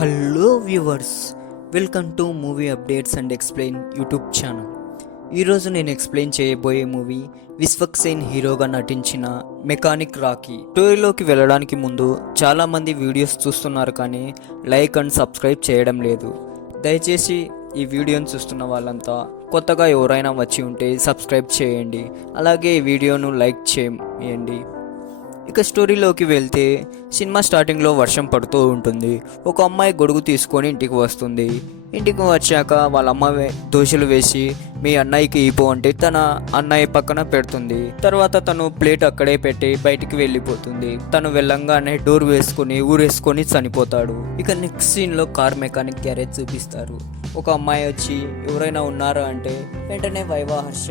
Hello viewers, welcome to movie updates and explain YouTube channel. ఈరోజు నేను explain చేయబోయే movie Vishwaksen హీరోగా నటించిన మెకానిక్ రాకీ. స్టోరీలోకి వెళ్ళడానికి ముందు చాలామంది వీడియోస్ చూస్తున్నారు కానీ లైక్ అండ్ సబ్స్క్రైబ్ చేయడం లేదు. దయచేసి ఈ వీడియోని చూస్తున్న వాళ్ళంతా కొత్తగా ఎవరైనా వచ్చి ఉంటే సబ్స్క్రైబ్ చేయండి, అలాగే ఈ వీడియోను లైక్ చేయండి. ఇక స్టోరీలోకి వెళ్తే సినిమా స్టార్టింగ్లో వర్షం పడుతూ ఉంటుంది. ఒక అమ్మాయి గొడుగు తీసుకొని ఇంటికి వస్తుంది. ఇంటికి వచ్చాక వాళ్ళ అమ్మ దోశలు వేసి మీ అన్నయ్యకి ఇపో అంటే తన అన్నయ్య పక్కన పెడుతుంది. తర్వాత తను ప్లేట్ అక్కడే పెట్టి బయటికి వెళ్ళిపోతుంది. తను వెళ్ళంగానే డోర్ వేసుకుని ఊరేసుకొని చనిపోతాడు. ఇక నెక్స్ట్ సీన్లో కార్ మెకానిక్ గ్యారేజ్ చూపిస్తారు. ఒక అమ్మాయి వచ్చి ఎవరైనా ఉన్నారా అంటే వెంటనే వైవా హర్ష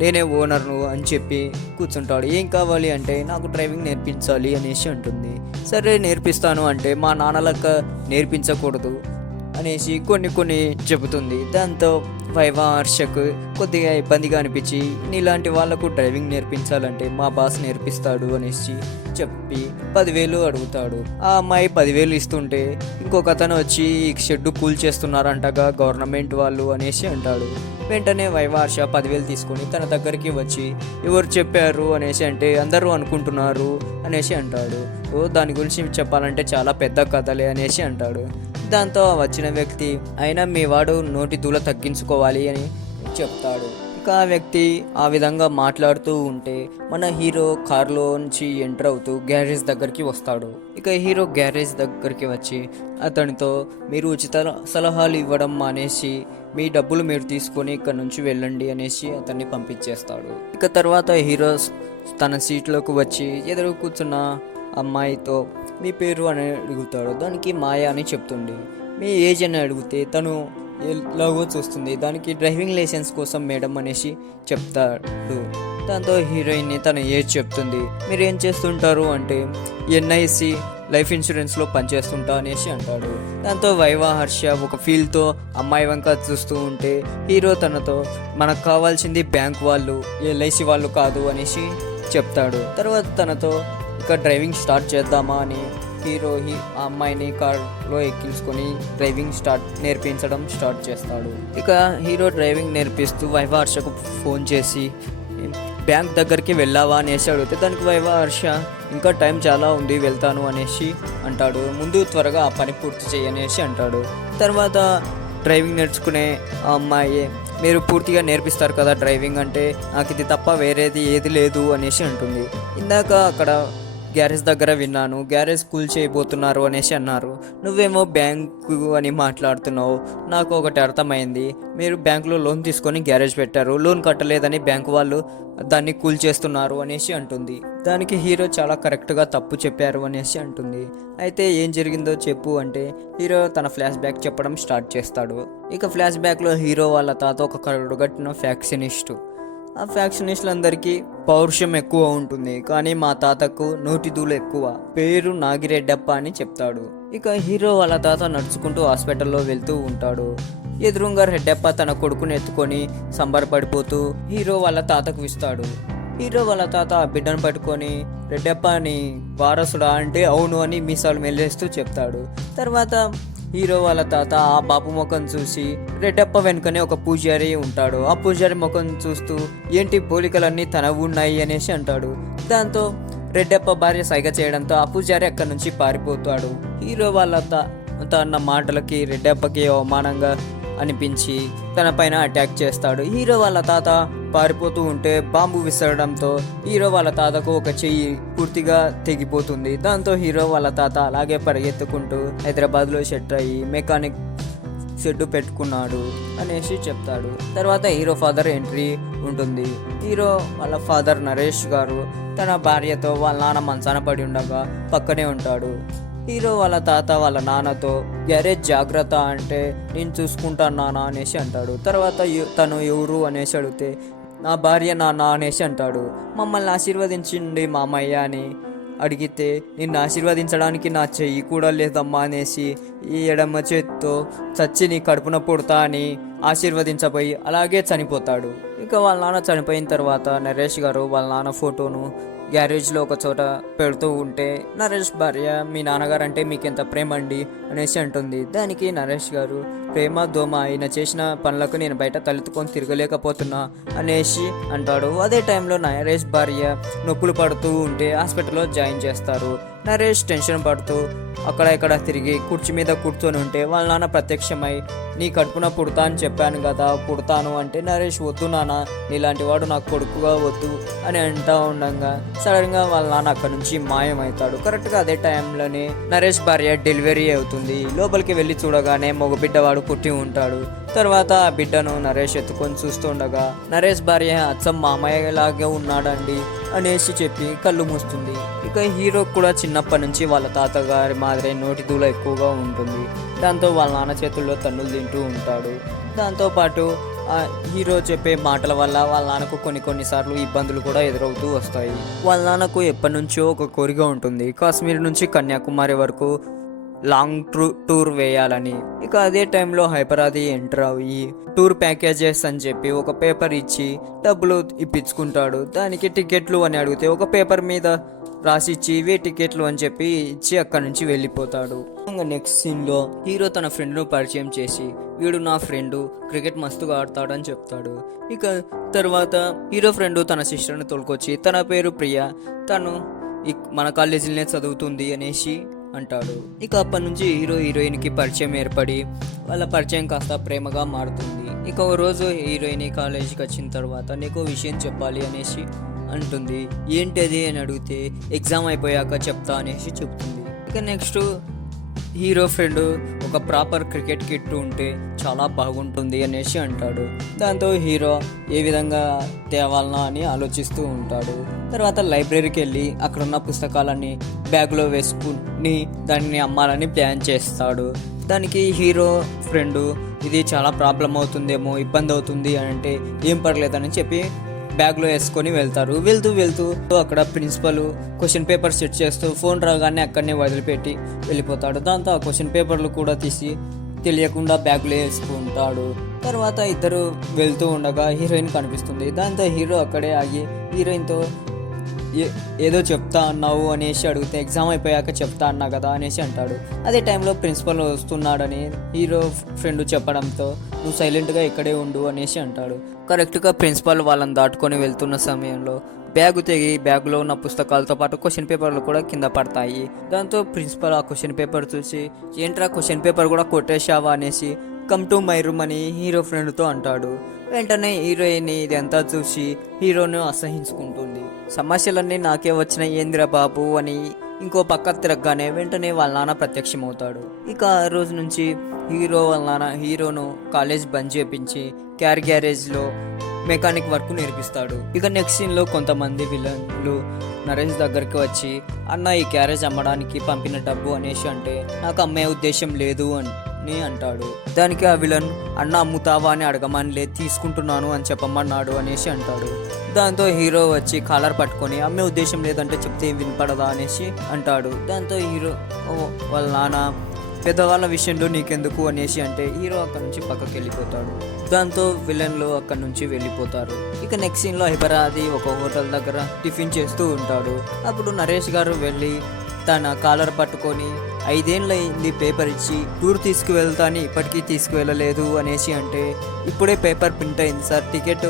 నేనే ఓనర్ను అని చెప్పి కూర్చుంటాడు. ఏం కావాలి అంటే నాకు డ్రైవింగ్ నేర్పించాలి అనేసి అంటుంది. సరే నేర్పిస్తాను అంటే మా నాన్నలక్క నేర్పించకూడదు అనేసి కొన్ని చెబుతుంది. దాంతో వైవా హర్షకు కొద్దిగా ఇబ్బందిగా అనిపించి నీలాంటి వాళ్లకు డ్రైవింగ్ నేర్పించాలంటే మా బాస్ నేర్పిస్తాడు అనేసి చెప్పి 10,000 అడుగుతాడు. ఆ అమ్మాయి 10,000 ఇస్తుంటే ఇంకొక అతను వచ్చి ఈ షెడ్ కూల్ చేస్తున్నారంటగా గవర్నమెంట్ వాళ్ళు అనేసి అంటాడు. వెంటనే వైవా హర్ష 10,000 తీసుకొని తన దగ్గరికి వచ్చి ఎవరు చెప్పారు అనేసి అంటే అందరూ అనుకుంటున్నారు అనేసి అంటాడు. దాని గురించి చెప్పాలంటే చాలా పెద్ద కథలే అనేసి అంటాడు. దాంతో వచ్చిన వ్యక్తి అయినా మీ వాడు నోటి దూల తగ్గించుకోవాలి అని చెప్తాడు. ఇక ఆ వ్యక్తి ఆ విధంగా మాట్లాడుతూ ఉంటే మన హీరో కారులో నుంచి ఎంటర్ అవుతూ గ్యారేజ్ దగ్గరికి వస్తాడు. ఇక హీరో గ్యారేజ్ దగ్గరికి వచ్చి అతనితో మీరు ఉచిత సలహాలు ఇవ్వడం మానేసి మీ డబ్బులు మీరు తీసుకొని ఇక్కడ నుంచి వెళ్ళండి అనేసి అతన్ని పంపించేస్తాడు. ఇక తర్వాత హీరో తన సీట్లోకి వచ్చి ఎదురు కూర్చున్న అమ్మాయితో మీ పేరు అని అడుగుతాడు. దానికి మాయా అని చెప్తుంది. మీ ఏజ్ అని అడిగితే తను ఎలాగో చూస్తుంది. దానికి డ్రైవింగ్ లైసెన్స్ కోసం మేడం అనేసి చెప్తాడు. దాంతో హీరోయిన్ని తన ఏజ్ చెప్తుంది. మీరు ఏం చేస్తుంటారు అంటే ఎన్ఐసి లైఫ్ ఇన్సూరెన్స్లో పనిచేస్తుంటా అనేసి అంటాడు. దాంతో వైవా హర్ష ఒక ఫీల్తో అమ్మాయి వంక చూస్తూ ఉంటే హీరో తనతో మనకు కావాల్సింది బ్యాంక్ వాళ్ళు, ఎల్ఐసి వాళ్ళు కాదు అనేసి చెప్తాడు. తర్వాత తనతో ఇక డ్రైవింగ్ స్టార్ట్ చేద్దామా అని హీరో ఆ అమ్మాయిని కార్లో ఎక్కించుకొని డ్రైవింగ్ నేర్పించడం స్టార్ట్ చేస్తాడు. ఇక హీరో డ్రైవింగ్ నేర్పిస్తూ వైవా హర్షకు ఫోన్ చేసి బ్యాంక్ దగ్గరికి వెళ్ళావా అనేసి అడిగితే దానికి వైవా హర్ష ఇంకా టైం చాలా ఉంది వెళ్తాను అనేసి అంటాడు. ముందు త్వరగా ఆ పని పూర్తి చేయనేసి అంటాడు. తర్వాత డ్రైవింగ్ నేర్చుకునే ఆ అమ్మాయి మీరు పూర్తిగా నేర్పిస్తారు కదా డ్రైవింగ్ అంటే నాకు ఇది తప్ప వేరేది ఏది లేదు అనేసి అంటుంది. ఇందాక అక్కడ గ్యారేజ్ దగ్గర విన్నాను గ్యారేజ్ కూల్ చేయబోతున్నారు అనేసి అన్నారు. నువ్వేమో బ్యాంకు అని మాట్లాడుతున్నావు. నాకు ఒకటి అర్థమైంది, మీరు బ్యాంకులో లోన్ తీసుకొని గ్యారేజ్ పెట్టారు, లోన్ కట్టలేదని బ్యాంకు వాళ్ళు దాన్ని కూల్ చేస్తున్నారు అనేసి అంటుంది. దానికి హీరో చాలా కరెక్ట్గా తప్పు చెప్పారు అనేసి అంటుంది. అయితే ఏం జరిగిందో చెప్పు అంటే హీరో తన ఫ్లాష్ బ్యాక్ చెప్పడం స్టార్ట్ చేస్తాడు. ఇక ఫ్లాష్ బ్యాక్లో హీరో వాళ్ళ తాత ఒక కరుడుగట్టిన ఫ్యాక్షనిస్టు. ఆ ఫ్యాక్షనిస్టులందరికీ పౌరుషం ఎక్కువ ఉంటుంది, కానీ మా తాతకు నోటి దూలు ఎక్కువ, పేరు నాగిరెడ్డప్ప అని చెప్తాడు. ఇక హీరో వాళ్ళ తాత నడుచుకుంటూ హాస్పిటల్లో వెళ్తూ ఉంటాడు. ఎదురుగా రెడ్డప్ప తన కొడుకుని ఎత్తుకొని సంబరపడిపోతూ హీరో వాళ్ళ తాతకు ఇస్తాడు. హీరో వాళ్ళ తాత ఆ బిడ్డను పట్టుకొని రెడ్డప్ప అని వారసుడా అంటే అవును అని మీసాలు మెల్లేస్తూ చెప్తాడు. తర్వాత హీరో వాళ్ళ తాత ఆ బాపు ముఖం చూసి రెడ్డప్ప వెనుకనే ఒక పూజారి ఉంటాడు. ఆ పూజారి ముఖం చూస్తూ ఏంటి పోలికలన్నీ తనవు ఉన్నాయి అనేసి అంటాడు. దాంతో రెడ్డప్ప భార్య సైగ చేయడంతో ఆ పూజారి అక్కడి నుంచి పారిపోతాడు. హీరో వాళ్ళ తాత అన్న మాటలకి రెడ్డప్పకి అవమానంగా అనిపించి తన పైన అటాక్ చేస్తాడు. హీరో వాళ్ళ తాత పారిపోతూ ఉంటే బాంబు విసరడంతో హీరో వాళ్ళ తాతకు ఒక చెయ్యి పూర్తిగా తెగిపోతుంది. దాంతో హీరో వాళ్ళ తాత అలాగే పరిగెత్తుకుంటూ హైదరాబాద్లో సెట్ అయ్యి మెకానిక్ షెడ్ పెట్టుకున్నాడు అనేసి చెప్తాడు. తర్వాత హీరో ఫాదర్ ఎంట్రీ ఉంటుంది. హీరో వాళ్ళ ఫాదర్ నరేష్ గారు తన భార్యతో వాళ్ళ నాన్న మంచాన పడి ఉండగా పక్కనే ఉంటాడు. హీరో వాళ్ళ తాత వాళ్ళ నాన్నతో గ్యారేజ్ జాగ్రత్త అంటే నేను చూసుకుంటాను నాన్న అనేసి అంటాడు. తర్వాత తను ఎవరు అనేసి అడిగితే నా భార్య నాన్న అనేసి అంటాడు. మమ్మల్ని ఆశీర్వదించండి మామయ్య అని అడిగితే నిన్ను ఆశీర్వదించడానికి నా చెయ్యి కూడా లేదమ్మా అనేసి ఈ ఎడమ చేత్తో చచ్చి నీ కడుపున పుడతా అని ఆశీర్వదించబోయి అలాగే చనిపోతాడు. ఇక వాళ్ళ నాన్న చనిపోయిన తర్వాత నరేష్ గారు వాళ్ళ నాన్న ఫోటోను గ్యారేజ్లో ఒక చోట పెడుతూ ఉంటే నరేష్ భార్య మీ నాన్నగారు అంటే మీకు ఎంత ప్రేమ అండి అనేసి అంటుంది. దానికి నరేష్ గారు ప్రేమ దోమ ఆయన చేసిన పనులకు నేను బయట తలెత్తుకొని తిరగలేకపోతున్నా అనేసి అంటాడు. అదే టైంలో నరేష్ భార్య నొప్పులు పడుతూ ఉంటే హాస్పిటల్లో జాయిన్ చేస్తారు. నరేష్ టెన్షన్ పడుతూ అక్కడ ఇక్కడ తిరిగి కుర్చీ మీద కూర్చొని ఉంటే వాళ్ళ నాన్న ప్రత్యక్షమై నీ కడుపున పుడతా అని చెప్పాను కదా, పుడతాను అంటే నరేష్ వద్దు నాన్న, నీలాంటి వాడు నాకు కొడుకుగా వద్దు అని అంటూ ఉండగా సడన్గా వాళ్ళ నాన్న అక్కడ నుంచి మాయమవుతాడు. కరెక్ట్గా అదే టైంలోనే నరేష్ భార్య డెలివరీ అవుతుంది. లోపలికి వెళ్ళి చూడగానే మగబిడ్డవాడు పుట్టి ఉంటాడు. తర్వాత ఆ బిడ్డను నరేష్ ఎత్తుకొని చూస్తుండగా నరేష్ భార్య అచ్చం మామయ్యలాగే ఉన్నాడండి అనేసి చెప్పి కళ్ళు మూస్తుంది. ఇక హీరో కూడా చిన్నప్పటి నుంచి వాళ్ళ తాతగారి మాదిరి నోటి దూల ఎక్కువగా ఉంటుంది. దాంతో వాళ్ళ నాన్న చేతుల్లో తన్నులు తింటూ ఉంటాడు. దాంతోపాటు ఆ హీరో చెప్పే మాటల వల్ల వాళ్ళ నాన్నకు కొన్నిసార్లు ఇబ్బందులు కూడా ఎదురవుతూ వస్తాయి. వాళ్ళ నాన్నకు ఎప్పటి నుంచో ఒక కోరిక ఉంటుంది, కాశ్మీర్ నుంచి కన్యాకుమారి వరకు లాంగ్ టూర్ వేయాలని. ఇక అదే టైంలో హైపరాది ఎంటర్ అయ్యి టూర్ ప్యాకేజెస్ అని చెప్పి ఒక పేపర్ ఇచ్చి డబ్బులు ఇప్పించుకుంటాడు. దానికి టికెట్లు అని అడిగితే ఒక పేపర్ మీద రాసిచ్చి ఇవే టికెట్లు అని చెప్పి ఇచ్చి అక్కడి నుంచి వెళ్ళిపోతాడు. ఇంకా నెక్స్ట్ సీన్లో హీరో తన ఫ్రెండ్ను పరిచయం చేసి వీడు నా ఫ్రెండు, క్రికెట్ మస్తుగా ఆడతాడని చెప్తాడు. ఇక తర్వాత హీరో ఫ్రెండు తన సిస్టర్ని తోలుకొచ్చి తన పేరు ప్రియా, తను మన కాలేజీలోనే చదువుతుంది అనేసి అంటాడు. ఇక అప్పటి నుంచి హీరోయిన్కి పరిచయం ఏర్పడి వాళ్ళ పరిచయం కాస్త ప్రేమగా మారుతుంది. ఇక ఒక రోజు హీరోయిన్ కాలేజీకి వచ్చిన తర్వాత నీకు విషయం చెప్పాలి అనేసి అంటుంది. ఏంటది అని అడిగితే ఎగ్జామ్ అయిపోయాక చెప్తా అనేసి చెప్తుంది. ఇక నెక్స్ట్ హీరో ఫ్రెండ్ ఒక ప్రాపర్ క్రికెట్ కిట్ ఉంటే చాలా బాగుంటుంది అనేసి అంటాడు. దాంతో హీరో ఏ విధంగా తేవాలనా అని ఆలోచిస్తూ ఉంటాడు. తర్వాత లైబ్రరీకి వెళ్ళి అక్కడున్న పుస్తకాలన్నీ బ్యాగ్లో వేసుకుని దాన్ని అమ్మాలని ప్లాన్ చేస్తాడు. దానికి హీరో ఫ్రెండు ఇది చాలా ప్రాబ్లం అవుతుందేమో, ఇబ్బంది అవుతుంది అని అంటే ఏం పర్లేదని చెప్పి బ్యాగ్లో వేసుకొని వెళ్తారు. వెళ్తూ అక్కడ ప్రిన్సిపల్ క్వశ్చన్ పేపర్ సెట్ చేస్తూ ఫోన్ రాగానే అక్కడనే వదిలిపెట్టి వెళ్ళిపోతాడు. దాంతో ఆ క్వశ్చన్ పేపర్లు కూడా తీసి తెలియకుండా బ్యాగ్లో వేసుకుంటాడు. తర్వాత ఇద్దరు వెళ్తూ ఉండగా హీరోయిన్ కనిపిస్తుంది. దాంతో హీరో అక్కడే ఆగి హీరోయిన్తో ఏదో చెప్తా అన్నావు అనేసి అడిగితే ఎగ్జామ్ అయిపోయాక చెప్తా అన్నా కదా అనేసి అంటాడు. అదే టైంలో ప్రిన్సిపల్ వస్తున్నాడని హీరో ఫ్రెండ్ చెప్పడంతో నువ్వు సైలెంట్గా ఇక్కడే ఉండు అనేసి అంటాడు. కరెక్ట్గా ప్రిన్సిపల్ వాళ్ళని దాటుకొని వెళ్తున్న సమయంలో బ్యాగు తెగి బ్యాగులో ఉన్న పుస్తకాలతో పాటు క్వశ్చన్ పేపర్లు కూడా కింద పడతాయి. దాంతో ప్రిన్సిపల్ ఆ క్వశ్చన్ పేపర్ చూసి ఏంట్రా క్వశ్చన్ పేపర్ కూడా కొట్టేశావా అనేసి కమ్ టు మై రూమ్ అని హీరో ఫ్రెండ్తో అంటాడు. వెంటనే హీరోయిన్ ఇదంతా చూసి హీరోను అసహించుకుంటుంది. సమస్యలన్నీ నాకే వచ్చినాయి ఏందిరా బాబు అని ఇంకో పక్క తిరగగానే వెంటనే వాళ్ళ నాన్న ప్రత్యక్షమవుతాడు. ఇక ఆ రోజు నుంచి హీరో వాళ్ళ నాన్న హీరోను కాలేజ్ బంద్ చేపించి గ్యారేజ్లో మెకానిక్ వర్క్ నేర్పిస్తాడు. ఇక నెక్స్ట్ సీన్లో కొంతమంది విలన్లు నరేష్ దగ్గరికి వచ్చి అన్న ఈ క్యారేజ్ అమ్మడానికి పంపిన డబ్బు అనేసి అంటే నాకు అమ్మే ఉద్దేశం లేదు అని అంటాడు. దానికి ఆ విలన్ అన్న అమ్ముతావా అని అడగమని లేదు తీసుకుంటున్నాను అని చెప్పమన్నాడు అనేసి అంటాడు. దాంతో హీరో వచ్చి కాలర్ పట్టుకొని అమ్మే ఉద్దేశం లేదంటే చెప్తే వినపడదా అనేసి అంటాడు. దాంతో హీరో వాళ్ళ నాన్న పెద్దవాళ్ళ విషయంలో నీకెందుకు అనేసి అంటే హీరో అక్కడ నుంచి పక్కకి వెళ్ళిపోతాడు. దాంతో విలన్లు అక్కడ నుంచి వెళ్ళిపోతారు. ఇక నెక్స్ట్ సీన్లో హైపరాది ఒక హోటల్ దగ్గర టిఫిన్ చేస్తూ ఉంటాడు. అప్పుడు నరేష్ గారు వెళ్ళి తన కాలర్ పట్టుకొని 5 ఏళ్ళయింది పేపర్ ఇచ్చి టూర్ తీసుకువెళ్తాను ఇప్పటికీ తీసుకువెళ్ళలేదు అనేసి అంటే ఇప్పుడే పేపర్ ప్రింట్ అయింది సార్, టికెట్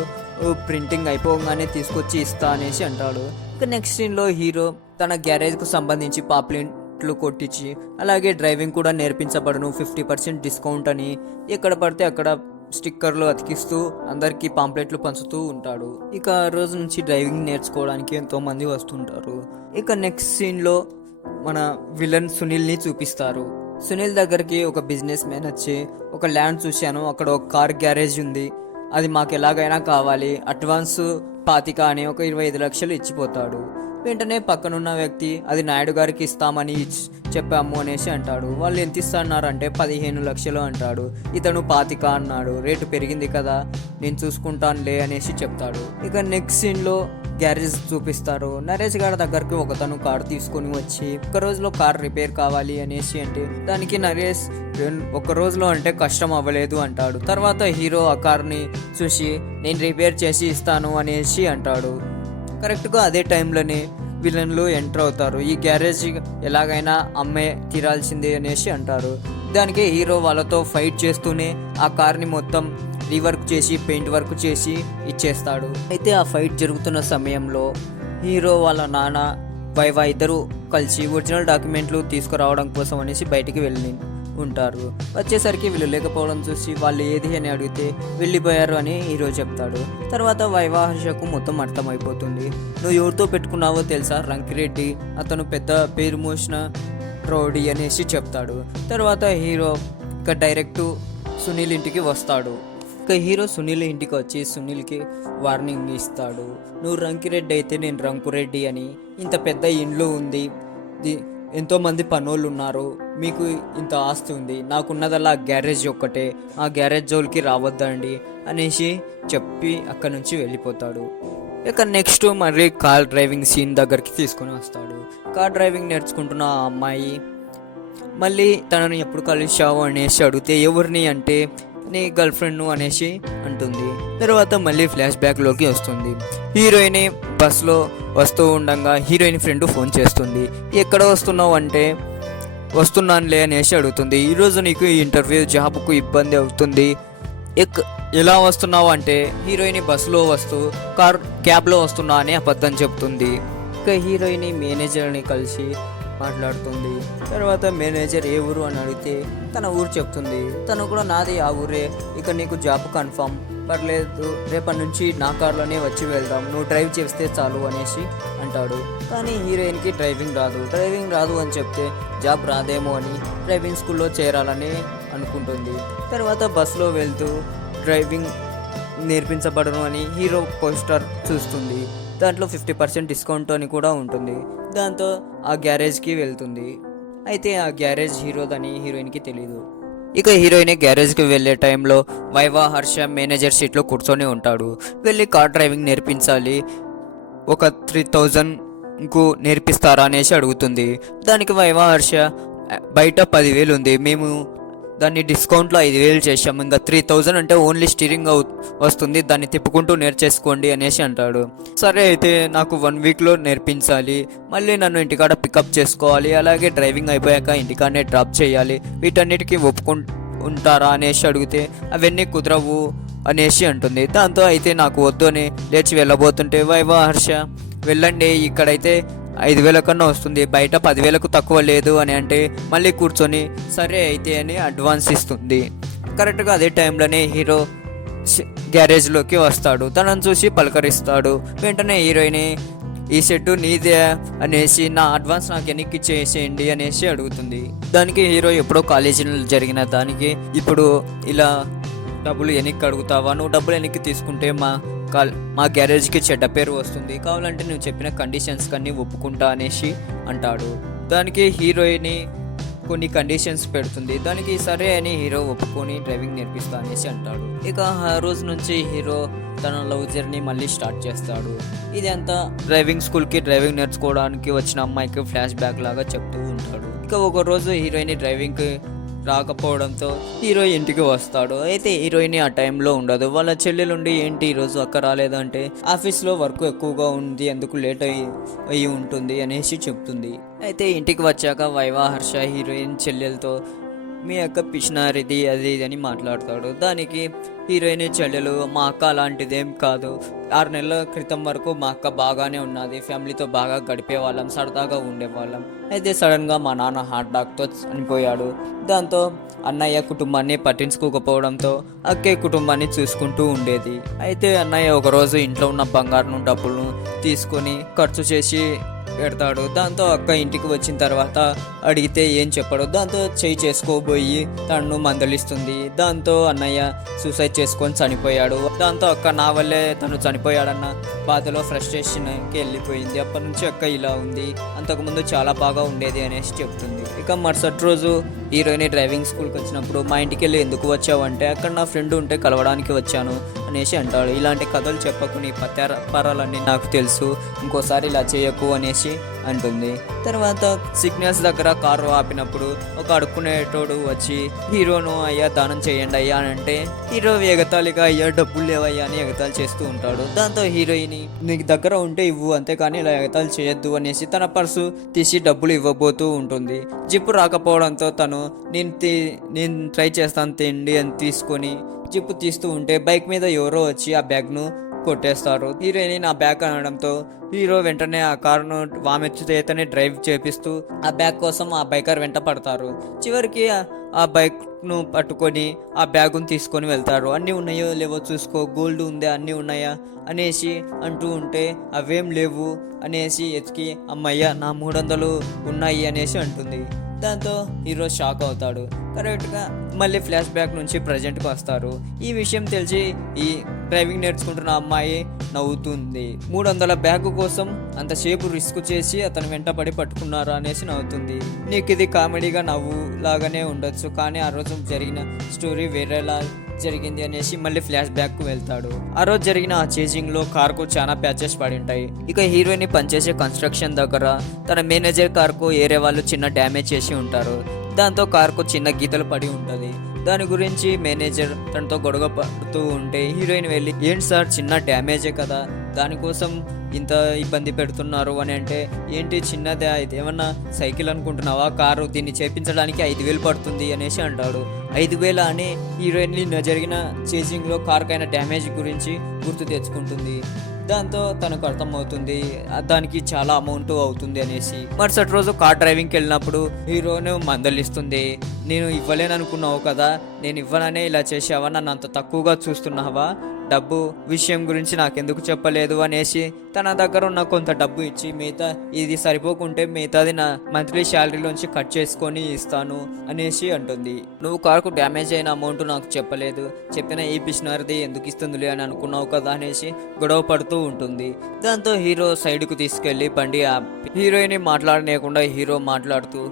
ప్రింటింగ్ అయిపోగానే తీసుకొచ్చి ఇస్తా అనేసి అంటాడు. ఇక నెక్స్ట్ సీన్లో హీరో తన గ్యారేజ్కు సంబంధించి పాంప్లెట్లు కొట్టించి అలాగే డ్రైవింగ్ కూడా నేర్పించబడును 50% డిస్కౌంట్ అని ఎక్కడ పడితే అక్కడ స్టిక్కర్లు అతికిస్తూ అందరికీ పాంప్లెట్లు పంచుతూ ఉంటాడు. ఇక ఆ రోజు నుంచి డ్రైవింగ్ నేర్చుకోవడానికి ఎంతోమంది వస్తుంటారు. ఇక నెక్స్ట్ సీన్లో మన విలన్ సునీల్ని చూపిస్తారు. సునీల్ దగ్గరికి ఒక బిజినెస్ మ్యాన్ వచ్చి ఒక ల్యాండ్ చూశాను, అక్కడ ఒక కార్ గ్యారేజ్ ఉంది, అది మాకు ఎలాగైనా కావాలి, అడ్వాన్స్ 25 అని ఒక 25 లక్షలు ఇచ్చిపోతాడు. వెంటనే పక్కనున్న వ్యక్తి అది నాయుడు గారికి ఇస్తామని చెప్పాము అనేసి అంటాడు. వాళ్ళు ఎంత ఇస్తాన్నారంటే 15 లక్షలు అంటాడు. ఇతను 25 అన్నాడు. రేటు పెరిగింది కదా నేను చూసుకుంటానులే అనేసి చెప్తాడు. ఇక నెక్స్ట్ సీన్లో గ్యారేజ్ చూపిస్తారు. నరేష్ గారి దగ్గరికి ఒకతను కారు తీసుకొని వచ్చి ఒక రోజులో కార్ రిపేర్ కావాలి అనేసి అంటే దానికి నరేష్ ఒక రోజులో అంటే కష్టం అవ్వలేదు అంటాడు. తర్వాత హీరో ఆ కార్ని చూసి నేను రిపేర్ చేసి ఇస్తాను అనేసి అంటాడు. కరెక్ట్గా అదే టైంలోనే విలన్లు ఎంటర్ అవుతారు. ఈ గ్యారేజ్ ఎలాగైనా అమ్మే తీరాల్సిందే అనేసి అంటారు. దానికి హీరో వాళ్ళతో ఫైట్ చేస్తూనే ఆ కార్ని మొత్తం రీవర్క్ చేసి పెయింట్ వర్క్ చేసి ఇచ్చేస్తాడు. అయితే ఆ ఫైట్ జరుగుతున్న సమయంలో హీరో వాళ్ళ నాన్న వైవా ఇద్దరు కలిసి ఒరిజినల్ డాక్యుమెంట్లు తీసుకురావడం కోసం అనేసి బయటికి వెళ్ళి ఉంటారు. వచ్చేసరికి వీళ్ళు లేకపోవడం చూసి వాళ్ళు ఏది అని అడిగితే వెళ్ళిపోయారు అని హీరో చెప్తాడు. తర్వాత వైవా హర్షకు మొత్తం అర్థమైపోతుంది. నువ్వు ఎవరితో పెట్టుకున్నావో తెలుసా, రంకిరెడ్డి, అతను పెద్ద పేరు మోసిన రౌడీ అనేసి చెప్తాడు. తర్వాత హీరో ఇక డైరెక్ట్ సునీల్ ఇంటికి వస్తాడు. ఇక హీరో సునీల్ ఇంటికి వచ్చి సునీల్కి వార్నింగ్ ఇస్తాడు. నువ్వు రంకిరెడ్డి అయితే నేను రంకురెడ్డి అని, ఇంత పెద్ద ఇండ్లు ఉంది, ఎంతోమంది పనోళ్ళు ఉన్నారు, మీకు ఇంత ఆస్తి ఉంది, నాకున్నదల్లా గ్యారేజ్ ఒక్కటే, ఆ గ్యారేజ్ జోలికి రావద్దండి అనేసి చెప్పి అక్కడి నుంచి వెళ్ళిపోతాడు. ఇక నెక్స్ట్ మళ్ళీ కార్ డ్రైవింగ్ సీన్ దగ్గరికి తీసుకొని వస్తాడు. కార్ డ్రైవింగ్ నేర్చుకుంటున్న ఆ అమ్మాయి మళ్ళీ తనని ఎప్పుడు కలిసావు అనేసి అడిగితే ఎవరిని అంటే నీ గర్ల్ ఫ్రెండ్ అనేసి అంటుంది. తర్వాత మళ్ళీ ఫ్లాష్ బ్యాక్లోకి వస్తుంది. హీరోయిన్ బస్లో వస్తూ ఉండగా హీరోయిన్ ఫ్రెండ్ ఫోన్ చేస్తుంది. ఎక్కడ వస్తున్నావు అంటే వస్తున్నానులే అనేసి అడుగుతుంది. ఈరోజు నీకు ఇంటర్వ్యూ జాబ్కు ఇబ్బంది అవుతుంది, ఎలా వస్తున్నావు అంటే హీరోయిన్ బస్సులో వస్తూ క్యాబ్లో వస్తున్నా అని అబద్ధం చెప్తుంది. ఇక హీరోయిన్ మేనేజర్ని కలిసి మాట్లాడుతుంది. తర్వాత మేనేజర్ ఏ ఊరు అని అడిగితే తన ఊరు చెప్తుంది. తను కూడా నాది ఆ ఊరే, ఇక నీకు జాబ్ కన్ఫర్మ్, పర్లేదు రేపటి నుంచి నా కార్లోనే వచ్చి వెళ్దాం, నువ్వు డ్రైవ్ చేస్తే చాలు అనేసి అంటాడు. కానీ హీరోయిన్కి డ్రైవింగ్ రాదు అని చెప్తే జాబ్ రాదేమో అని డ్రైవింగ్ స్కూల్లో చేరాలని అనుకుంటుంది. తర్వాత బస్సులో వెళ్తూ డ్రైవింగ్ నేర్పించబడను అని హీరో పోస్టర్ చూస్తుంది. దాంట్లో 50% డిస్కౌంట్ అని కూడా ఉంటుంది. దాంతో ఆ గ్యారేజ్కి వెళ్తుంది. అయితే ఆ గ్యారేజ్ హీరోదని హీరోయిన్కి తెలీదు. ఇక హీరోయిన్ గ్యారేజ్కి వెళ్ళే టైంలో వైవా హర్ష మేనేజర్ సీట్లో కూర్చొని ఉంటాడు. వెళ్ళి కార్ డ్రైవింగ్ నేర్పించాలి, ఒక 3000కు నేర్పిస్తారా అనేసి అడుగుతుంది. దానికి వైవా హర్ష బయట 10,000 ఉంది, మేము దాన్ని డిస్కౌంట్లో 5,000 చేసాము, ఇంకా 3,000 అంటే ఓన్లీ స్టీరింగ్ వస్తుంది, దాన్ని తిప్పుకుంటూ నేర్చేసుకోండి అనేసి అంటాడు. సరే అయితే నాకు 1 వీక్లో నేర్పించాలి, మళ్ళీ నన్ను ఇంటికాడ పికప్ చేసుకోవాలి, అలాగే డ్రైవింగ్ అయిపోయాక ఇంటికాడనే డ్రాప్ చేయాలి, వీటన్నిటికీ ఉంటారా అనేసి అడిగితే అవన్నీ కుదరవు అనేసి అంటుంది. దాంతో అయితే నాకు వద్దు అని లేచి వెళ్ళబోతుంటే వైవా హర్ష వెళ్ళండి, ఇక్కడైతే 5,000 కన్నా వస్తుంది, బయట 10,000కు తక్కువ లేదు అని అంటే మళ్ళీ కూర్చొని సరే అయితే అని అడ్వాన్స్ ఇస్తుంది. కరెక్ట్గా అదే టైంలోనే హీరో గ్యారేజ్లోకి వస్తాడు. తనను చూసి పలకరిస్తాడు. వెంటనే హీరోయిన్ ఈ సెట్ నీదే అనేసి నా అడ్వాన్స్ నాకు వెనక్కి చేసేయండి అనేసి అడుగుతుంది. దానికి హీరో ఎప్పుడో కాలేజీలో జరిగిన దానికి ఇప్పుడు ఇలా డబ్బులు వెనక్కి అడుగుతావా, నువ్వు డబ్బులు వెనక్కి తీసుకుంటే మా గ్యారేజ్కి చెడ్డ పేరు వస్తుంది, కావాలంటే నువ్వు చెప్పిన కండిషన్స్ కన్నీ ఒప్పుకుంటా అనేసి అంటాడు. దానికి హీరోయిన్ కొన్ని కండిషన్స్ పెడుతుంది. దానికి సరే అని హీరో ఒప్పుకొని డ్రైవింగ్ నేర్పిస్తా అనేసి అంటాడు. ఇక ఆ రోజు నుంచి హీరో తన లవ్ జర్నీ మళ్ళీ స్టార్ట్ చేస్తాడు. ఇది అంతా డ్రైవింగ్ స్కూల్కి డ్రైవింగ్ నేర్చుకోవడానికి వచ్చిన అమ్మాయికి ఫ్లాష్ బ్యాక్ లాగా చెప్తూ ఉంటాడు. ఇక ఒక రోజు హీరోయిన్ డ్రైవింగ్కి రాకపోవడంతో హీరో ఇంటికి వస్తాడు. అయితే హీరోయిన్ ఆ టైంలో ఉండదు. వాళ్ళ చెల్లెలుండి ఏంటి ఈరోజు అక్క రాలేదంటే ఆఫీస్లో వర్క్ ఎక్కువగా ఉంది, ఎందుకు లేట్ అయ్యి ఉంటుంది అనేసి చెప్తుంది. అయితే ఇంటికి వచ్చాక వైవా హర్ష హీరోయిన్ చెల్లెలతో మీ అక్క పిచ్చినారిది అది ఇది అని మాట్లాడతాడు. దానికి హీరోయిన్ చెల్లెలు మా అక్క అలాంటిదేం కాదు, 6 నెలల క్రితం వరకు మా అక్క బాగానే ఉన్నది, ఫ్యామిలీతో బాగా గడిపేవాళ్ళం, సరదాగా ఉండేవాళ్ళం. అయితే సడన్గా మా నాన్న హార్ట్ అటాక్తో చనిపోయాడు. దాంతో అన్నయ్య కుటుంబాన్ని పట్టించుకోకపోవడంతో అక్కే కుటుంబాన్ని చూసుకుంటూ ఉండేది. అయితే అన్నయ్య ఒకరోజు ఇంట్లో ఉన్న బంగారం డబ్బులను తీసుకొని ఖర్చు చేసి పెడతాడు. దాంతో అక్క ఇంటికి వచ్చిన తర్వాత అడిగితే ఏం చెప్పడు. దాంతో చేయి చేసుకోబోయి తనను మందలిస్తుంది. దాంతో అన్నయ్య సూసైడ్ చేసుకొని చనిపోయాడు. దాంతో అక్క నా వల్లే తను చనిపోయాడన్న బాధలో ఫ్రస్ట్రేషన్కి వెళ్ళిపోయింది. అప్పటి నుంచి అక్క ఇలా ఉంది, అంతకుముందు చాలా బాగా ఉండేది అనేసి చెప్తుంది. ఇక మరుసటి రోజు హీరోయిన్ డ్రైవింగ్ స్కూల్కి వచ్చినప్పుడు మా ఇంటికి వెళ్ళి ఎందుకు వచ్చావంటే అక్కడ నా ఫ్రెండ్ ఉంటే కలవడానికి వచ్చాను అనేసి అంటాడు. ఇలాంటి కథలు చెప్పకు, నీ పరాలన్నీ నాకు తెలుసు, ఇంకోసారి ఇలా చేయకు అనేసి అంటుంది. తర్వాత సిగ్నల్స్ దగ్గర కారు ఆపినప్పుడు ఒక అడుక్కునేటోడు వచ్చి హీరోను అయ్యా దానం చేయండి అయ్యా అని అంటే హీరో ఎగతాళిగా అయ్యా డబ్బులు లేవయ్యా అని ఎగతాళి చేస్తూ ఉంటాడు. దాంతో హీరోయిన్ నీకు దగ్గర ఉంటే ఇవ్వు, అంతేకాని ఇలా ఎగతాళి చేయొద్దు అనేసి తన పర్సు తీసి డబ్బులు ఇవ్వబోతూ ఉంటుంది. జిప్పు రాకపోవడంతో తను నేను ట్రై చేస్తాను తిండి అని తీసుకొని జిప్పు తీస్తూ ఉంటే బైక్ మీద ఎవరో వచ్చి ఆ బ్యాగ్ను కొట్టేస్తారు. హీరోయిన్ ఆ బ్యాగ్ అనడంతో హీరో వెంటనే ఆ కారును వామెచ్చు చేతనే డ్రైవ్ చేపిస్తూ ఆ బ్యాగ్ కోసం ఆ బైకర్ వెంట పడతారు. చివరికి ఆ బైక్ను పట్టుకొని ఆ బ్యాగును తీసుకొని వెళ్తారు. అన్నీ ఉన్నాయో లేవో చూసుకో, గోల్డ్ ఉందా, అన్నీ ఉన్నాయా అనేసి అంటూ ఉంటే అవేం లేవు అనేసి ఎతికి అమ్మయ్య నా 300 ఉన్నాయి అనేసి అంటుంది. దాంతో హీరో షాక్ అవుతాడు. కరెక్ట్గా మళ్ళీ ఫ్లాష్ బ్యాక్ నుంచి ప్రజెంట్కి వస్తారు. ఈ విషయం తెలిసి ఈ డ్రైవింగ్ నేర్చుకుంటున్న అమ్మాయి నవ్వుతుంది. 300 బ్యాగు కోసం అంతసేపు రిస్క్ చేసి అతను వెంటబడి పట్టుకున్నారా అనేసి నవ్వుతుంది. నీకు ఇది కామెడీగా నవ్వు లాగానే ఉండొచ్చు, కానీ ఆ రోజు జరిగిన స్టోరీ వేరేలా జరిగింది అనేసి మళ్ళీ ఫ్లాష్ బ్యాక్ కు వెళ్తాడు. ఆ రోజు జరిగిన ఆ చేజింగ్ లో కార్ కు చాలా ప్యాచెస్ పడి ఉంటాయి. ఇక హీరోయిన్ పనిచేసే కన్స్ట్రక్షన్ దగ్గర తన మేనేజర్ కార్ కు ఏరే వాళ్ళు చిన్న డ్యామేజ్ చేసి ఉంటారు. దాంతో కార్ కు చిన్న గీతలు పడి ఉంటది. దాని గురించి మేనేజర్ తనతో గొడవ పడుతూ ఉంటే హీరోయిన్ వెళ్ళి ఏంటి సార్ చిన్న డ్యామేజే కదా, దానికోసం ఇంత ఇబ్బంది పెడుతున్నారు అని అంటే ఏంటి చిన్నదే, ఇది ఏమన్నా సైకిల్ అనుకుంటున్నావా, కారు దీన్ని చేపించడానికి 5,000 పడుతుంది అనేసి అంటాడు. 5,000 అని హీరోయిన్ జరిగిన చేజింగ్లో కార్కైన డ్యామేజ్ గురించి గుర్తు తెచ్చుకుంటుంది. దాంతో తనకు అర్థమవుతుంది దానికి చాలా అమౌంట్ అవుతుంది అనేసి. మరుసటి రోజు కార్ డ్రైవింగ్కి వెళ్ళినప్పుడు హీరోను మందలిస్తుంది. నేను ఇవ్వలేననుకున్నావు కదా, నేను ఇవ్వననే ఇలా చేసావా, నన్ను అంత తక్కువగా చూస్తున్నావా, డబ్బు విషయం గురించి నాకెందుకు చెప్పలేదు అనేసి తన దగ్గర ఉన్న కొంత డబ్బు ఇచ్చి మిగతా ఇది సరిపోకుంటే మిగతాది నా మంత్లీ శాలరీలోంచి కట్ చేసుకొని ఇస్తాను అనేసి అంటుంది. నువ్వు కార్కు డ్యామేజ్ అయిన అమౌంట్ నాకు చెప్పలేదు, చెప్పిన ఈ పిషనర్ది ఎందుకు ఇస్తుందిలే అని అనుకున్నావు కదా అనేసి గొడవ పడుతూ ఉంటుంది. దాంతో హీరో సైడ్కు తీసుకెళ్లి బండి హీరోయిన్ మాట్లాడనేయకుండా హీరో మాట్లాడుతూ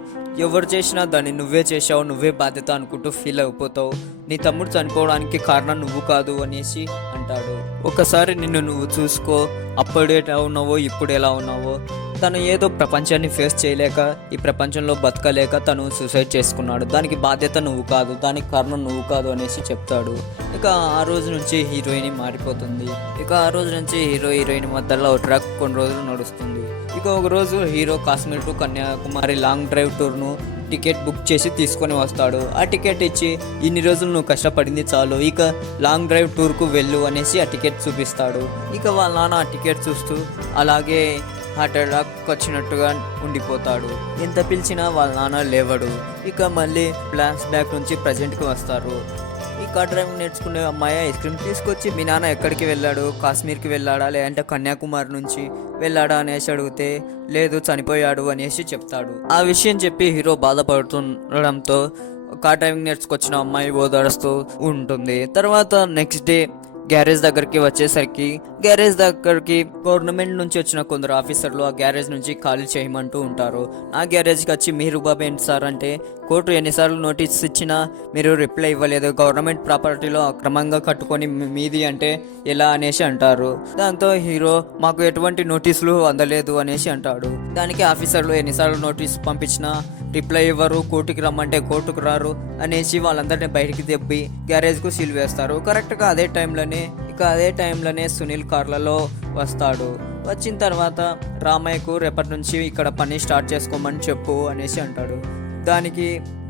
ఎవరు చేసినా దాన్ని నువ్వే చేసావు, నువ్వే బాధ్యత అనుకుంటూ ఫీల్ అయిపోతావు, నీ తమ్ముడు చనిపోవడానికి కారణం నువ్వు కాదు అనేసి అంటాడు. ఒకసారి నిన్ను నువ్వు చూసుకో, అప్పుడు ఎలా ఉన్నావో ఇప్పుడు ఎలా ఉన్నావో. తను ఏదో ప్రపంచాన్ని ఫేస్ చేయలేక ఈ ప్రపంచంలో బతకలేక తను సూసైడ్ చేసుకున్నాడు, దానికి బాధ్యత నువ్వు కాదు, దానికి కారణం నువ్వు కాదు అనేసి చెప్తాడు. ఇక ఆ రోజు నుంచి హీరోయిన్ మారిపోతుంది. ఇక ఆ రోజు నుంచి హీరోయిన్ మధ్యలో ట్రాక్ కొన్ని రోజులు నడుస్తుంది. ఇక ఒక రోజు hero Kashmir to Kanyakumari long drive టూర్ను టికెట్ బుక్ చేసి తీసుకొని వస్తాడు. ఆ టికెట్ ఇచ్చి ఇన్ని రోజులు నువ్వు కష్టపడింది చాలు, ఇక లాంగ్ డ్రైవ్ టూర్కు వెళ్ళు అనేసి ఆ టికెట్ చూపిస్తాడు. ఇక వాళ్ళ నాన్న ఆ టికెట్ చూస్తూ అలాగే హార్ట్ అటాక్ వచ్చినట్టుగా ఉండిపోతాడు. ఎంత పిలిచినా వాళ్ళ నాన్న లేవడు. ఇక మళ్ళీ ఫ్లాష్ బ్యాక్ నుంచి ప్రజెంట్కి వస్తారు. ఈ కార్ డ్రైవింగ్ నేర్చుకునే అమ్మాయి ఐస్ క్రీమ్ తీసుకొచ్చి మీ నాన్న ఎక్కడికి వెళ్ళాడు, కాశ్మీర్కి వెళ్ళాడా లేదంటే కన్యాకుమారి నుంచి వెళ్ళాడా అనేసి అడిగితే లేదు చనిపోయాడు అనేసి చెప్తాడు. ఆ విషయం చెప్పి హీరో బాధపడుతుండడంతో కార్ డ్రైవింగ్ నేర్చుకొచ్చిన అమ్మాయి ఓదాడుస్తూ ఉంటుంది. తర్వాత నెక్స్ట్ డే గ్యారేజ్ దగ్గరికి వచ్చేసరికి గ్యారేజ్ దగ్గరికి గవర్నమెంట్ నుంచి వచ్చిన కొందరు ఆఫీసర్లు ఆ గ్యారేజ్ నుంచి ఖాళీ చేయమంటూ ఉంటారు. ఆ గ్యారేజ్కి వచ్చి మీరు బాబు ఏంటి సార్ అంటే కోర్టు ఎన్నిసార్లు నోటీస్ ఇచ్చినా మీరు రిప్లై ఇవ్వలేదు, గవర్నమెంట్ ప్రాపర్టీలో అక్రమంగా కట్టుకొని మీది అంటే ఎలా అనేసి అంటారు. దాంతో హీరో మాకు ఎటువంటి నోటీసులు అందలేదు అనేసి అంటాడు. దానికి ఆఫీసర్లు ఎన్నిసార్లు నోటీస్ పంపించినా రిప్లై ఇవ్వరు, కోర్టుకి రమ్మంటే కోర్టుకు రారు అనేసి వాళ్ళందరినీ బయటికి దెబ్బి గ్యారేజ్కు సీల్ వేస్తారు. కరెక్ట్గా అదే టైంలోనే సునీల్ కార్లలో వస్తాడు. వచ్చిన తర్వాత రామయ్యకు రేపటి నుంచి ఇక్కడ పని స్టార్ట్ చేసుకోమని చెప్పు అనేసి అంటాడు.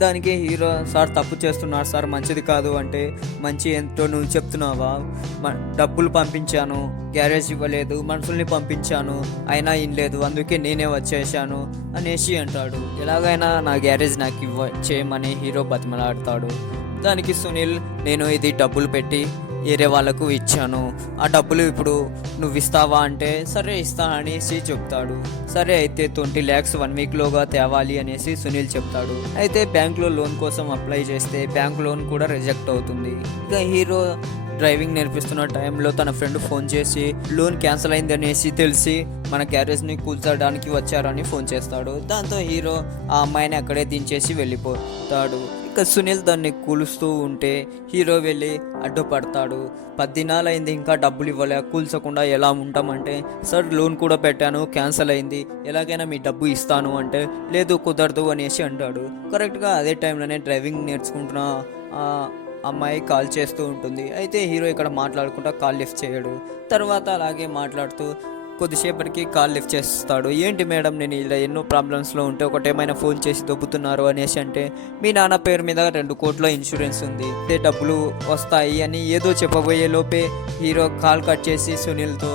దానికి హీరో సార్ తప్పు చేస్తున్నారు సార్, మంచిది కాదు అంటే మంచి ఎంతో నువ్వు చెప్తున్నావా, డబ్బులు పంపించాను గ్యారేజ్ ఇవ్వలేదు, మనుషుల్ని పంపించాను అయినా ఇనలేదు, అందుకే నేనే వచ్చేసాను అనేసి అంటాడు. ఎలాగైనా నా గ్యారేజ్ నాకు చేయమని హీరో బతిమలాడతాడు. దానికి సునీల్ నేను ఇది డబ్బులు పెట్టి వేరే వాళ్ళకు ఇచ్చాను, ఆ డబ్బులు ఇప్పుడు నువ్వు ఇస్తావా అంటే సరే ఇస్తా అనేసి చెప్తాడు. సరే అయితే 20 lakhs 1 weekలోగా తేవాలి అనేసి సునీల్ చెప్తాడు. అయితే బ్యాంకులో లోన్ కోసం అప్లై చేస్తే బ్యాంక్ లోన్ కూడా రిజెక్ట్ అవుతుంది. ఇక హీరో డ్రైవింగ్ నేర్పిస్తున్న టైంలో తన ఫ్రెండ్ ఫోన్ చేసి లోన్ క్యాన్సిల్ అయింది అనేసి తెలిసి మన గ్యారేజ్ని కూల్చడానికి వచ్చారని ఫోన్ చేస్తాడు. దాంతో హీరో ఆ అమ్మాయిని అక్కడే దించేసి వెళ్ళిపోతాడు. ఇక సునీల్ దాన్ని కూలుస్తూ ఉంటే హీరో వెళ్ళి అడ్డుపడతాడు. 10 దినాలైంది ఇంకా డబ్బులు ఇవ్వలే, కూల్చకుండా ఎలా ఉంటామంటే, సార్ లోన్ కూడా పెట్టాను క్యాన్సిల్ అయింది, ఎలాగైనా మీ డబ్బు ఇస్తాను అంటే, లేదు కుదరదు అనేసి అంటాడు. కరెక్ట్గా అదే టైంలోనే డ్రైవింగ్ నేర్చుకుంటున్న అమ్మాయి కాల్ చేస్తూ ఉంటుంది. అయితే హీరో ఇక్కడ మాట్లాడుకుంటా కాల్ లిఫ్ట్ చేయడు. తర్వాత అలాగే మాట్లాడుతూ కొద్దిసేపటికి కాల్ లిఫ్ట్ చేస్తాడు. ఏంటి మేడం, నేను ఇలా ఎన్నో ప్రాబ్లమ్స్లో ఉంటే ఒకటేమైనా ఫోన్ చేసి దొబ్బుతున్నారు అనేసి అంటే, మీ నాన్న పేరు మీద 2 కోట్ల ఇన్సూరెన్స్ ఉంది, అదే డబ్బులు వస్తాయి అని ఏదో చెప్పబోయే లోపే హీరో కాల్ కట్ చేసి సునీల్తో,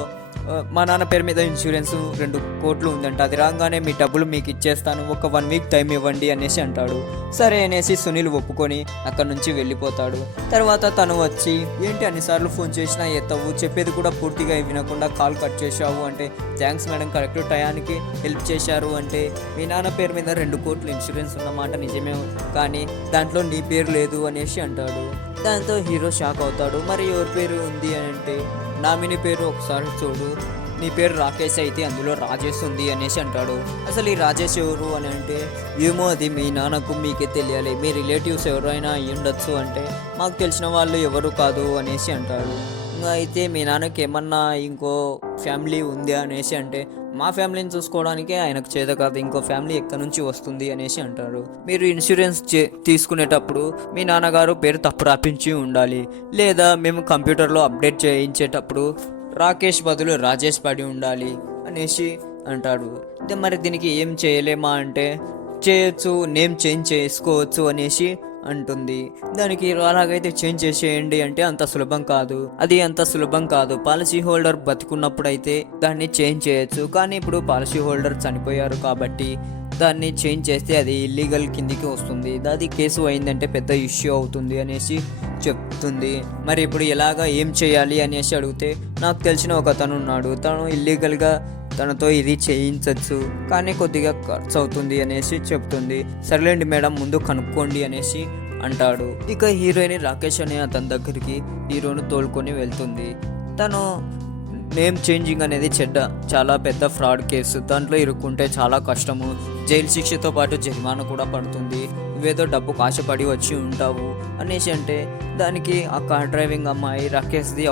మా నాన్న పేరు మీద ఇన్సూరెన్స్ 2 కోట్లు ఉందంట, అది రాగానే మీ డబ్బులు మీకు ఇచ్చేస్తాను, ఒక 1 వీక్ టైం ఇవ్వండి అనేసి అంటాడు. సరే అనేసి సునీల్ ఒప్పుకొని అక్కడ నుంచి వెళ్ళిపోతాడు. తర్వాత తను వచ్చి, ఏంటి అన్నిసార్లు ఫోన్ చేసినా ఎత్తవు, చెప్పేది కూడా పూర్తిగా వినకుండా కాల్ కట్ చేశావు అంటే, థ్యాంక్స్ మేడం, కరెక్ట్ టయానికి హెల్ప్ చేశారు అంటే, మీ నాన్న పేరు మీద 2 కోట్లు ఇన్సూరెన్స్ ఉన్నమాట నిజమే, కానీ దాంట్లో నీ పేరు లేదు అనేసి అంటాడు. దాంతో హీరో షాక్ అవుతాడు. మరి ఎవరి పేరు ఉంది అని అంటే, నామినీ పేరు ఒకసారి చూడు, నీ పేరు రాకేష్ అయితే అందులో రాజేష్ ఉంది అనేసి అంటాడు. అసలు ఈ రాజేష్ ఎవరు అని అంటే, ఏమో అది మీ నాన్నకు మీకే తెలియాలి, మీ రిలేటివ్స్ ఎవరైనా అయ్యి ఉండొచ్చు అంటే, మాకు తెలిసిన వాళ్ళు ఎవరు కాదు అనేసి అంటాడు. ఇంకా అయితే మీ నాన్నకి ఏమన్నా ఇంకో ఫ్యామిలీ ఉంది అనేసి అంటే, మా ఫ్యామిలీని చూసుకోవడానికే ఆయనకు చేత కాదు, ఇంకో ఫ్యామిలీ ఎక్కడి నుంచి వస్తుంది అనేసి అంటారు. మీరు ఇన్సూరెన్స్ తీసుకునేటప్పుడు మీ నాన్నగారు పేరు తప్పు రాపించి ఉండాలి, లేదా మేము కంప్యూటర్లో అప్డేట్ చేయించేటప్పుడు రాకేష్ బదులు రాజేష్ పడి ఉండాలి అనేసి అంటాడు. అంటే మరి దీనికి ఏం చేయలేమా అంటే, చేయొచ్చు, నేమ్ చేంజ్ చేసుకోవచ్చు అనేసి అంటుంది. దానికి అలాగైతే చేంజ్ చేసేయండి అంటే, అంత సులభం కాదు, అది అంత సులభం కాదు, పాలసీ హోల్డర్ బతికున్నప్పుడు అయితే దాన్ని చేంజ్ చేయొచ్చు, కానీ ఇప్పుడు పాలసీ హోల్డర్ చనిపోయారు కాబట్టి దాన్ని చేంజ్ చేస్తే అది ఇల్లీగల్ కిందికి వస్తుంది, అది కేసు అయిందంటే పెద్ద ఇష్యూ అవుతుంది అనేసి చెప్తుంది. మరి ఇప్పుడు ఎలాగా ఏం చేయాలి అనేసి అడిగితే, నాకు తెలిసిన ఒక అతను ఉన్నాడు, తను ఇల్లీగల్గా తనతో ఇది చేయించవచ్చు, కానీ కొద్దిగా ఖర్చు అవుతుంది అనేసి చెప్తుంది. సర్లేండి మేడం, ముందు కనుక్కోండి అనేసి అంటాడు. ఇక హీరోయిన్ రాకేష్ అనే అతని దగ్గరికి హీరోను తోలుకొని వెళ్తుంది. తను నేమ్ చేంజింగ్ అనేది చాలా పెద్ద ఫ్రాడ్ కేసు, దాంట్లో ఇరుక్కుంటే చాలా కష్టము, జైలు శిక్షతో పాటు జరిమానా కూడా పడుతుంది, నువ్వేదో డబ్బు ఆశపడి వచ్చి ఉంటావు అనేసి అంటే, దానికి ఆ కార్ డ్రైవింగ్ అమ్మాయి, రాకేష్ది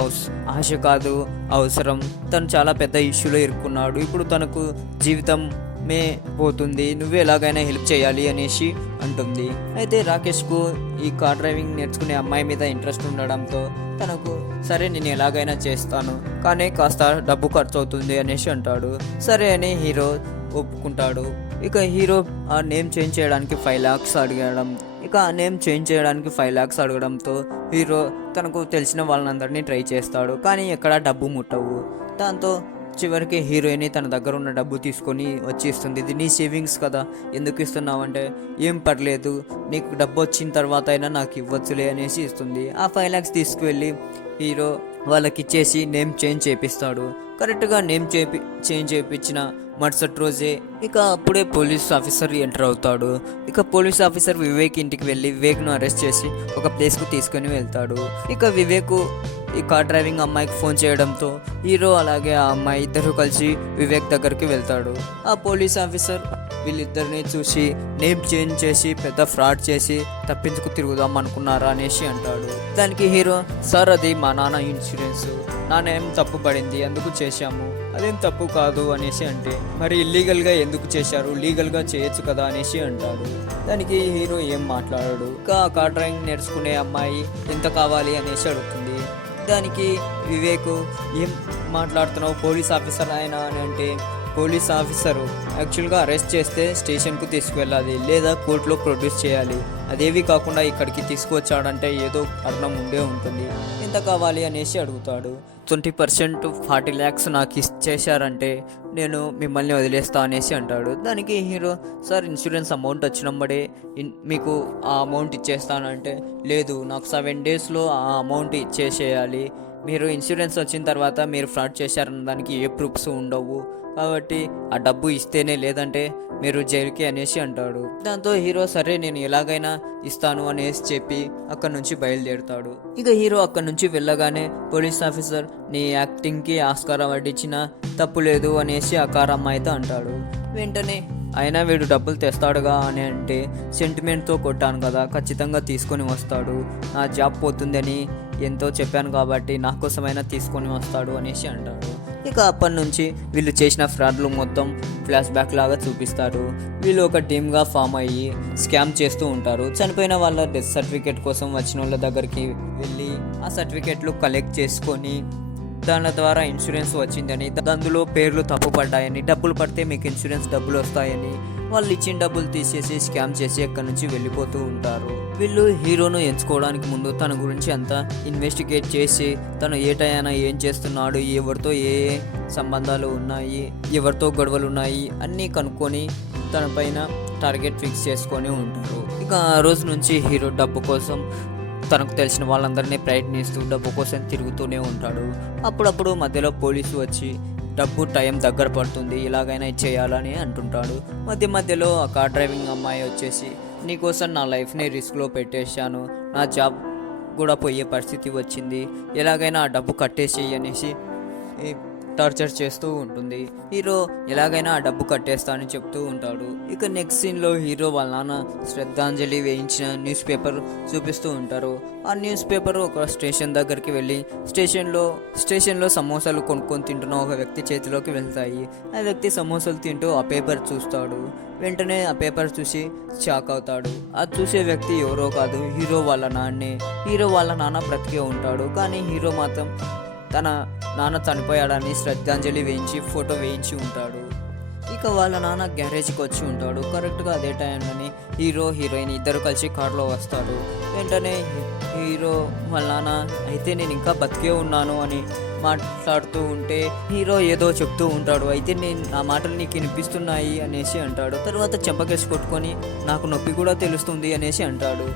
ఆశ కాదు అవసరం, తను చాలా పెద్ద ఇష్యూలో ఇరుక్కున్నాడు, ఇప్పుడు తనకు జీవితమే పోతుంది, నువ్వు ఎలాగైనా హెల్ప్ చేయాలి అనేసి అంటుంది. అయితే రాకేష్కు ఈ కార్ డ్రైవింగ్ నేర్చుకునే అమ్మాయి మీద ఇంట్రెస్ట్ ఉండడంతో తనకు, సరే నేను ఎలాగైనా చేస్తాను, కానీ కాస్త డబ్బు ఖర్చు అవుతుంది అనేసి అంటాడు. సరే అని హీరో ఒప్పుకుంటాడు. ఇక హీరో ఆ నేమ్ చేంజ్ చేయడానికి 5 lakhs అడగడం, ఇక ఆ నేమ్ చేంజ్ చేయడానికి 5 lakhs అడగడంతో హీరో తనకు తెలిసిన వాళ్ళందరినీ ట్రై చేస్తాడు, కానీ ఎక్కడ డబ్బు ముట్టవు. దాంతో చివరికి హీరోయిన్ తన దగ్గర ఉన్న డబ్బు తీసుకొని వచ్చి ఇస్తుంది. ఇది నీ సేవింగ్స్ కదా, ఎందుకు ఇస్తున్నావు అంటే, ఏం పర్లేదు, నీకు డబ్బు వచ్చిన తర్వాత అయినా నాకు ఇవ్వచ్చులే అనేసి ఇస్తుంది. ఆ 5 lakhs తీసుకువెళ్ళి హీరో వాళ్ళకి ఇచ్చేసి నేమ్ చేంజ్ చేపిస్తాడు. కరెక్ట్గా నేమ్ చేంజ్ చేయించిన మరుసటి రోజే ఇక అప్పుడే పోలీస్ ఆఫీసర్ ఎంటర్ అవుతాడు. ఇక పోలీస్ ఆఫీసర్ వివేక్ ఇంటికి వెళ్ళి వివేక్ను అరెస్ట్ చేసి ఒక ప్లేస్కు తీసుకొని వెళ్తాడు. ఇక వివేక్ ఈ కార్ డ్రైవింగ్ అమ్మాయికి ఫోన్ చేయడంతో హీరో అలాగే ఆ అమ్మాయి ఇద్దరు కలిసి వివేక్ దగ్గరికి వెళ్తాడు. ఆ పోలీస్ ఆఫీసర్ వీళ్ళిద్దరిని చూసి, నేమ్ చేంజ్ చేసి పెద్ద ఫ్రాడ్ చేసి తప్పించుకు తిరుగుదాం అనుకున్నారా అనేసి అంటాడు. దానికి హీరో, సార్ అది మా నాన్న ఇన్సూరెన్స్, నా నేమ్ తప్పు పడింది అందుకు చేశాము, అదేం తప్పు కాదు అనేసి అంటే, మరి ఇల్లీగల్గా ఎందుకు చేశారు, లీగల్గా చేయొచ్చు కదా అనేసి అంటాడు. దానికి హీరో ఏం మాట్లాడాడు. ఇంకా కార్ డ్రైవింగ్ నేర్చుకునే అమ్మాయి ఎంత కావాలి అనేసి అడుగుతుంది. దానికి వివేక్, ఏం మాట్లాడుతున్నావు, పోలీస్ ఆఫీసర్ ఆయన అని అంటే, పోలీస్ ఆఫీసరు యాక్చువల్గా అరెస్ట్ చేస్తే స్టేషన్కు తీసుకువెళ్ళాలి, లేదా కోర్టులో ప్రొడ్యూస్ చేయాలి, అదేవి కాకుండా ఇక్కడికి తీసుకువచ్చాడంటే ఏదో కారణం ఉండే ఉంటుంది, ఎంత కావాలి అనేసి అడుగుతాడు. 20% 40 lakhs నాకు ఇచ్చేశారంటే నేను మిమ్మల్ని వదిలేస్తా అనేసి అంటాడు. దానికి హీరో, సార్ ఇన్సూరెన్స్ అమౌంట్ వచ్చినప్పుడే మీకు ఆ అమౌంట్ ఇచ్చేస్తానంటే, లేదు నాకు 7 daysలో ఆ అమౌంట్ ఇచ్చేసేయాలి, మీరు ఇన్సూరెన్స్ వచ్చిన తర్వాత మీరు ఫ్రాడ్ చేశారన్న దానికి ఏ ప్రూఫ్స్ ఉండవు, కాబట్టి ఆ డబ్బు ఇస్తేనే, లేదంటే మీరు జైలుకి అనేసి అంటాడు. దాంతో హీరో సరే నేను ఎలాగైనా ఇస్తాను అనేసి చెప్పి అక్కడ నుంచి బయలుదేరుతాడు. ఇక హీరో అక్కడ నుంచి వెళ్ళగానే పోలీస్ ఆఫీసర్ నీ యాక్టింగ్కి ఆస్కార్ అవార్డు ఇచ్చినా తప్పు లేదు అనేసి ఆ కార్ అమ్మాయితో అంటాడు. వెంటనే అయినా వీడు డబ్బులు తెస్తాడుగా అని అంటే, సెంటిమెంట్తో కొట్టాను కదా, ఖచ్చితంగా తీసుకొని వస్తాడు, నా జాబ్ పోతుందని ఎంతో చెప్పాను కాబట్టి నా కోసమైనా తీసుకొని వస్తాడు అనేసి అంటాడు. ఇక అప్పటి నుంచి వీళ్ళు చేసిన ఫ్రాడ్లు మొత్తం ఫ్లాష్ బ్యాక్ లాగా చూపిస్తారు. వీళ్ళు ఒక టీమ్గా ఫామ్ అయ్యి స్కామ్ చేస్తూ ఉంటారు. చనిపోయిన వాళ్ళ డెత్ సర్టిఫికేట్ కోసం వచ్చిన వాళ్ళ దగ్గరికి వెళ్ళి ఆ సర్టిఫికేట్లు కలెక్ట్ చేసుకొని దాని ద్వారా ఇన్సూరెన్స్ వచ్చిందని, అందులో పేర్లు తప్పు పడ్డాయని, డబ్బులు పడితే మీకు ఇన్సూరెన్స్ డబ్బులు వస్తాయని వాళ్ళు ఇచ్చిన డబ్బులు తీసేసి స్కామ్ చేసి అక్కడి నుంచి వెళ్ళిపోతూ ఉంటారు. వీళ్ళు హీరోను ఎంచుకోవడానికి ముందు తన గురించి అంతా ఇన్వెస్టిగేట్ చేసి తను ఏ టైనా ఏం చేస్తున్నాడు, ఎవరితో ఏ సంబంధాలు ఉన్నాయి, ఎవరితో గొడవలు ఉన్నాయి అన్నీ కనుక్కొని తన పైన టార్గెట్ ఫిక్స్ చేసుకొని ఉంటారు. ఇక ఆ రోజు నుంచి హీరో డబ్బు కోసం తనకు తెలిసిన వాళ్ళందరినీ ప్రయత్నిస్తూ డబ్బు కోసం తిరుగుతూనే ఉంటాడు. అప్పుడప్పుడు మధ్యలో పోలీసు వచ్చి డబ్బు టైం దగ్గర పడుతుంది, ఇలాగైనా ఇచ్చేయాలని అంటుంటాడు. మధ్యలో ఆ కార్ డ్రైవింగ్ అమ్మాయి వచ్చేసి నీకోసం నా లైఫ్ని రిస్క్లో పెట్టేశాను, నా జాబ్ కూడా పోయే పరిస్థితి వచ్చింది, ఎలాగైనా ఆ డబ్బు కట్టేసేయి అనేసి టార్చర్ చేస్తూ ఉంటుంది. హీరో ఎలాగైనా ఆ డబ్బు కట్టేస్తానని చెప్తూ ఉంటాడు. ఇక నెక్స్ట్ సీన్లో హీరో వాళ్ళ నాన్న శ్రద్ధాంజలి వేయించిన న్యూస్ పేపర్ చూపిస్తూ ఉంటారు. ఆ న్యూస్ పేపర్ ఒక స్టేషన్ దగ్గరికి వెళ్ళి స్టేషన్లో సమోసాలు కొనుక్కొని తింటున్న ఒక వ్యక్తి చేతిలోకి వెళ్తాయి. ఆ వ్యక్తి సమోసాలు తింటూ ఆ పేపర్ చూస్తాడు. వెంటనే ఆ పేపర్ చూసి షాక్ అవుతాడు. అది చూసే వ్యక్తి ఎవరో కాదు, హీరో వాళ్ళ నాన్నే. హీరో వాళ్ళ నాన్న బ్రతికే ఉంటాడు, కానీ హీరో మాత్రం తన నాన్న చనిపోయాడని శ్రద్ధాంజలి వేయించి ఫోటో వేయించి ఉంటాడు. ఇక వాళ్ళ నాన్న గ్యారేజ్కి వచ్చి ఉంటాడు. కరెక్ట్గా అదే టైంలోని హీరో హీరోయిన్ ఇద్దరు కలిసి కారులో వస్తాడు. వెంటనే హీరో వాళ్ళ నాన్న అయితే నేను ఇంకా బతికే ఉన్నాను అని మాట్లాడుతూ ఉంటే హీరో ఏదో చెప్తూ ఉంటాడు. అయితే నా మాటలు నీకు వినిపిస్తున్నాయి అనేసి అంటాడు. తర్వాత చెంపకేసి కొట్టుకొని నాకు నొప్పి కూడా తెలుస్తుంది అనేసి అంటాడు.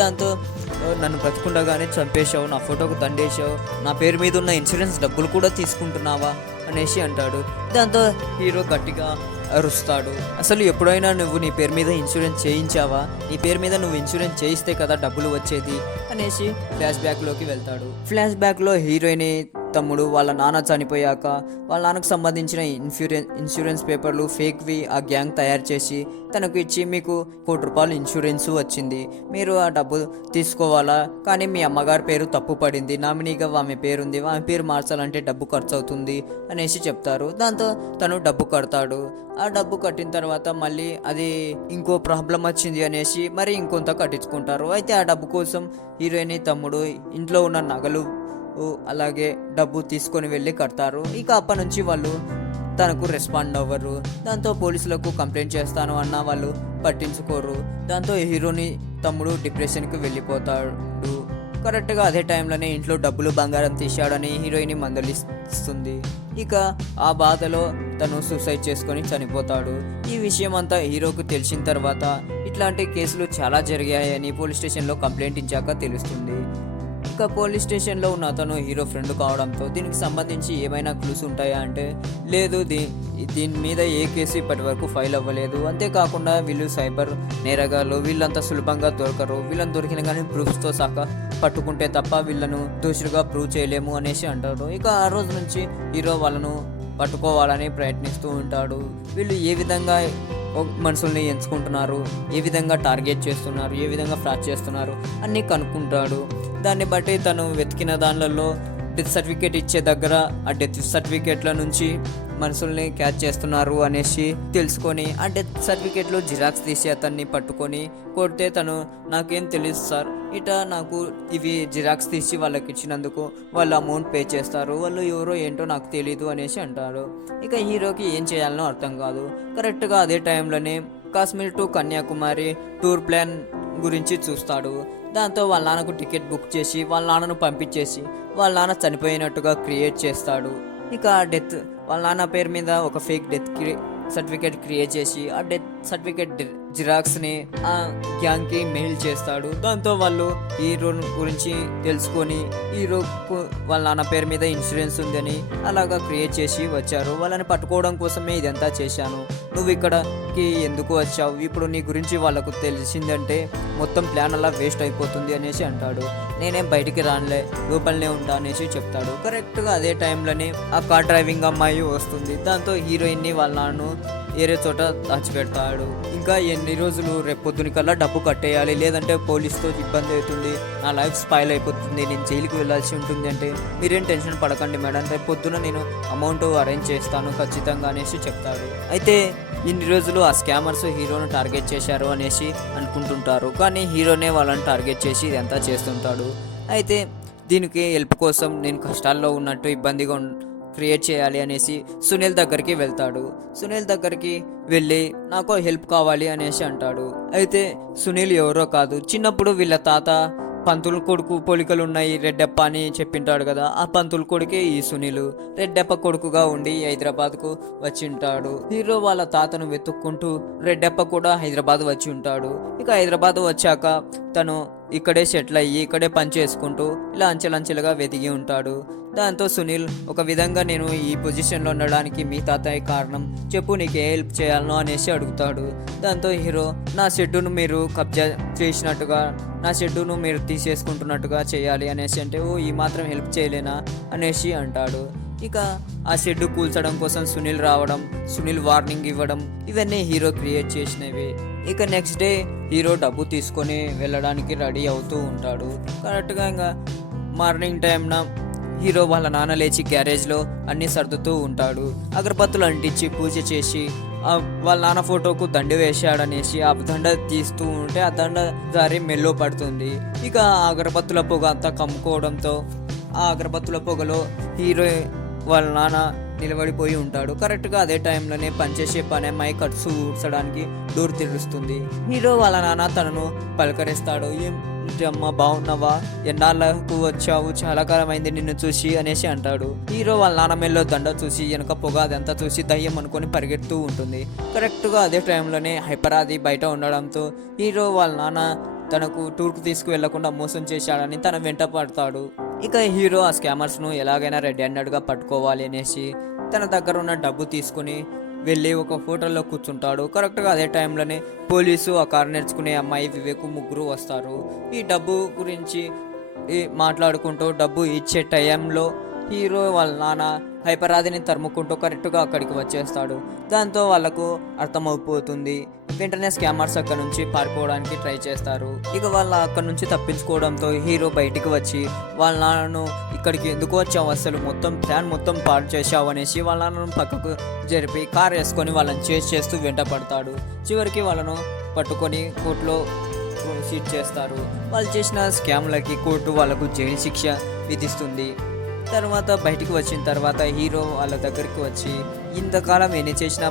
దాంతో నన్ను బ్రతికుండగానే చంపేశావు, నా ఫోటోకు దండేశావు, నా పేరు మీద ఉన్న ఇన్సూరెన్స్ డబ్బులు కూడా తీసుకుంటున్నావా అనేసి అంటాడు. దాంతో హీరో గట్టిగా అరుస్తాడు. అసలు ఎప్పుడైనా నువ్వు నీ పేరు మీద ఇన్సూరెన్స్ చేయించావా, నీ పేరు మీద నువ్వు ఇన్సూరెన్స్ చేయిస్తే కదా డబ్బులు వచ్చేది అనేసి ఫ్లాష్ బ్యాక్లోకి వెళ్తాడు. ఫ్లాష్ బ్యాక్లో హీరోయిన్ తమ్ముడు వాళ్ళ నాన్న చనిపోయాక వాళ్ళ నాన్నకు సంబంధించిన ఇన్సూరెన్స్ పేపర్లు ఫేక్వి ఆ గ్యాంగ్ తయారు చేసి తనకు ఇచ్చి మీకు ₹1,00,00,000 ఇన్సూరెన్స్ వచ్చింది, మీరు ఆ డబ్బు తీసుకోవాలా, కానీ మీ అమ్మగారి పేరు తప్పు పడింది, నామినీగా ఆమె పేరుంది, ఆమె పేరు మార్చాలంటే డబ్బు ఖర్చు అవుతుంది అనేసి చెప్తారు. దాంతో తను డబ్బు కడతాడు. ఆ డబ్బు కట్టిన తర్వాత మళ్ళీ అది ఇంకో ప్రాబ్లం వచ్చింది అనేసి మరి ఇంకొంత కట్టించుకుంటారు. అయితే ఆ డబ్బు కోసం హీరోయిన్ తమ్ముడు ఇంట్లో ఉన్న నగలు అలాగే డబ్బు తీసుకొని వెళ్ళి కడతారు. ఇక అప్పటి నుంచి వాళ్ళు తనకు రెస్పాండ్ అవ్వరు. దాంతో పోలీసులకు కంప్లైంట్ చేస్తాను అన్న వాళ్ళు పట్టించుకోరు. దాంతో హీరోని తమ్ముడు డిప్రెషన్కి వెళ్ళిపోతాడు. కరెక్ట్గా అదే టైంలోనే ఇంట్లో డబ్బులు బంగారం తీశాడని హీరోయిన్ మందలిస్తుంది. ఇక ఆ బాధలో తను సూసైడ్ చేసుకొని చనిపోతాడు. ఈ విషయం అంతా హీరోకు తెలిసిన తర్వాత ఇట్లాంటి కేసులు చాలా జరిగాయని పోలీస్ స్టేషన్లో కంప్లైంట్ ఇచ్చాక తెలుస్తుంది. ఇక పోలీస్ స్టేషన్లో ఉన్న అతను హీరో ఫ్రెండ్ కావడంతో దీనికి సంబంధించి ఏమైనా క్లూస్ ఉంటాయా అంటే లేదు, దీని మీద ఏ కేసు ఇప్పటి వరకు ఫైల్ అవ్వలేదు, అంతేకాకుండా వీళ్ళు సైబర్ నేరగాళ్ళు, వీళ్ళంతా సులభంగా దొరకరు, వీళ్ళని దొరికిన కానీ ప్రూఫ్స్తో సహా పట్టుకుంటే తప్ప వీళ్ళను దోషులుగా ప్రూవ్ చేయలేము అనేసి అంటాడు. ఇక ఆ రోజు నుంచి హీరో వాళ్ళను పట్టుకోవాలని ప్రయత్నిస్తూ ఉంటాడు. వీళ్ళు ఏ విధంగా మనుషుల్ని ఎంచుకుంటున్నారు, ఏ విధంగా టార్గెట్ చేస్తున్నారు, ఏ విధంగా ఫ్రాడ్ చేస్తున్నారు అన్నీ కనుక్కుంటాడు. దాన్ని బట్టి తను వెతికిన దానిలలో డెత్ సర్టిఫికేట్ ఇచ్చే దగ్గర ఆ డెత్ సర్టిఫికేట్ల నుంచి మనుషుల్ని క్యాచ్ చేస్తున్నారు అనేసి తెలుసుకొని ఆ డెత్ సర్టిఫికేట్లో జిరాక్స్ తీసి అతన్ని పట్టుకొని కొడితే తను నాకేం తెలియదు సార్, నాకు ఇవి జిరాక్స్ తీసి వాళ్ళకి ఇచ్చినందుకు వాళ్ళు అమౌంట్ పే చేస్తారు, వాళ్ళు ఎవరో ఏంటో నాకు తెలీదు అనేసి అంటారు. ఇక హీరోకి ఏం చేయాలనో అర్థం కాదు. కరెక్ట్గా అదే టైంలోనే Kashmir to Kanyakumari tour plan గురించి చూస్తాడు. దాంతో వాళ్ళ నాన్నకు టికెట్ బుక్ చేసి వాళ్ళ నాన్నను పంపించేసి వాళ్ళ నాన్న చనిపోయినట్టుగా క్రియేట్ చేస్తాడు. ఇక డెత్ వాళ్ళ నాన్న పేరు మీద ఒక ఫేక్ డెత్ సర్టిఫికేట్ క్రియేట్ చేసి ఆ డెత్ సర్టిఫికేట్ జిరాక్స్ని ఆ గ్యాంగ్కి మెయిల్ చేస్తాడు. దాంతో వాళ్ళు హీరో గురించి తెలుసుకొని హీరోకు వాళ్ళ నాన్న పేరు మీద ఇన్సూరెన్స్ ఉందని అలాగా క్రియేట్ చేసి వచ్చారు. వాళ్ళని పట్టుకోవడం కోసమే ఇదంతా చేశాను. నువ్వు ఇక్కడికి ఎందుకు వచ్చావు? ఇప్పుడు నీ గురించి వాళ్ళకు తెలిసిందంటే మొత్తం ప్లాన్ అలా వేస్ట్ అయిపోతుంది అనేసి అంటాడు. నేనేం బయటికి రానులే, లోపలనే ఉంటా అనేసి చెప్తాడు. కరెక్ట్గా అదే టైంలోనే ఆ కార్ డ్రైవింగ్ అమ్మాయి వస్తుంది. దాంతో హీరోయిన్ని వాళ్ళ నాన్న వేరే చోట దాచిపెడతాడు. ఇంకా ఎన్ని రోజులు, రేపు పొద్దున కల్లా డబ్బు కట్టేయాలి, లేదంటే పోలీస్తో ఇబ్బంది అవుతుంది, నా లైఫ్ స్పాయిల్ అయిపోతుంది, నేను జైలుకి వెళ్ళాల్సి ఉంటుంది అంటే మీరేం టెన్షన్ పడకండి మేడం, రేపు పొద్దున నేను అమౌంట్ అరేంజ్ చేస్తాను ఖచ్చితంగా అనేసి చెప్తాడు. అయితే ఇన్ని రోజులు ఆ స్కామర్స్ హీరోను టార్గెట్ చేశారు అనేసి అనుకుంటుంటారు, కానీ హీరోనే వాళ్ళని టార్గెట్ చేసి ఇదంతా చేస్తుంటాడు. అయితే దీనికి హెల్ప్ కోసం నేను కష్టాల్లో ఉన్నట్టు ఇబ్బందిగా క్రియేట్ చేయాలి అనేసి సునీల్ దగ్గరికి వెళ్తాడు. సునీల్ దగ్గరికి వెళ్ళి నాకు హెల్ప్ కావాలి అనేసి అంటాడు. అయితే సునీల్ ఎవరో కాదు, చిన్నప్పుడు వీళ్ళ తాత పంతులు కొడుకు పోలికలు ఉన్నాయి రెడ్డప్ప అని చెప్పింటాడు కదా, ఆ పంతులు కొడుకే ఈ సునీల్. రెడ్డప్ప కొడుకుగా ఉండి హైదరాబాద్కు వచ్చి ఉంటాడు. హీరో వాళ్ళ తాతను వెతుక్కుంటూ రెడ్డప్ప కూడా హైదరాబాద్ వచ్చి ఉంటాడు. ఇక హైదరాబాద్ వచ్చాక తను ఇక్కడే సెటిల్ అయ్యి ఇక్కడే పని చేసుకుంటూ ఇలా అంచెలంచెలుగా వెతికి ఉంటాడు. దాంతో సునీల్ ఒక విధంగా నేను ఈ పొజిషన్లో ఉండడానికి మీ తాతయ్య కారణం, చెప్పు నీకు ఏ హెల్ప్ చేయాలనో అనేసి అడుగుతాడు. దాంతో హీరో నా షెడ్డును మీరు కబ్జా చేసినట్టుగా, నా షెడ్డును మీరు తీసేసుకుంటున్నట్టుగా చేయాలి అనేసి అంటే, ఓ ఈ మాత్రం హెల్ప్ చేయలేనా అనేసి అంటాడు. ఇక ఆ షెడ్డు కూల్చడం కోసం సునీల్ రావడం, సునీల్ వార్నింగ్ ఇవ్వడం, ఇవన్నీ హీరో క్రియేట్ చేసినవి. ఇక నెక్స్ట్ డే హీరో డబ్బు తీసుకొని వెళ్ళడానికి రెడీ అవుతూ ఉంటాడు. కరెక్ట్గా ఇంకా మార్నింగ్ టైంన హీరో వాళ్ళ నాన్న లేచి గ్యారేజ్లో అన్నీ సర్దుతూ ఉంటాడు. అగరబత్తులు అంటించి పూజ చేసి వాళ్ళ నాన్న ఫోటోకు దండ వేసాడనేసి ఆ దండ తీస్తూ ఉంటే ఆ దండ జారి మెల్లో పడుతుంది. ఇక ఆ అగరబత్తుల పొగ అంతా కమ్ముకోవడంతో ఆ అగరబత్తుల పొగలో హీరో వాళ్ళ నాన్న నిలబడిపోయి ఉంటాడు. కరెక్ట్గా అదే టైంలోనే పనిచేసే పని అమ్మాయి కట్సు ఊడ్చడానికి డోర్ తెరుస్తుంది. హీరో వాళ్ళ నాన్న తనను పలకరిస్తాడు. అమ్మ బాగున్నావా, ఎన్నాళ్ళకు వచ్చావు, చాలా కాలం అయింది నిన్ను చూసి అనేసి అంటాడు. హీరో వాళ్ళ నాన్న మెల్లో దండ చూసి వెనక పొగ అదంతా చూసి దయ్యం అనుకొని పరిగెడుతూ ఉంటుంది. కరెక్ట్గా అదే టైంలోనే హైపరాది బయట ఉండడంతో హీరో వాళ్ళ నాన్న తనకు టూర్కు తీసుకువెళ్లకుండా మోసం చేశాడని తన వెంట పడతాడు. ఇక హీరో ఆ స్కామర్స్ను ఎలాగైనా రెడ్ హ్యాండెడ్గా పట్టుకోవాలి అనేసి తన దగ్గర ఉన్న డబ్బు తీసుకుని వెళ్ళి ఒక హోటల్లో కూర్చుంటాడు. కరెక్ట్గా అదే టైంలోనే పోలీసు, ఆ కారు నేర్చుకునే అమ్మాయి, వివేకు ముగ్గురు వస్తారు. ఈ డబ్బు గురించి మాట్లాడుకుంటూ డబ్బు ఇచ్చే టైంలో హీరో వాళ్ళ నాన్న హైపరాదిని తరుముకుంటూ కరెక్ట్గా అక్కడికి వచ్చేస్తాడు. దాంతో వాళ్ళకు అర్థమైపోతుంది. వెంటనే స్కామర్స్ అక్కడ నుంచి పారిపోవడానికి ట్రై చేస్తారు. ఇక వాళ్ళ అక్కడ నుంచి తప్పించుకోవడంతో హీరో బయటికి వచ్చి వాళ్ళ నాన్నను ఇక్కడికి ఎందుకు వచ్చావు, అసలు మొత్తం ప్లాన్ మొత్తం పాడు చేశావు అనేసి వాళ్ళ నాన్నను పక్కకు జరిపి కార్ వేసుకొని వాళ్ళని చేసి చేస్తూ వెంట పడతాడు. చివరికి వాళ్ళను పట్టుకొని కోర్టులో సీట్ చేస్తారు. వాళ్ళు చేసిన స్కామ్లకి కోర్టు వాళ్ళకు జైలు శిక్ష విధిస్తుంది. తర్వాత బయటికి వచ్చిన తర్వాత హీరో వాళ్ళ దగ్గరికి వచ్చి ఇంతకాలం ఎన్ని చేసినా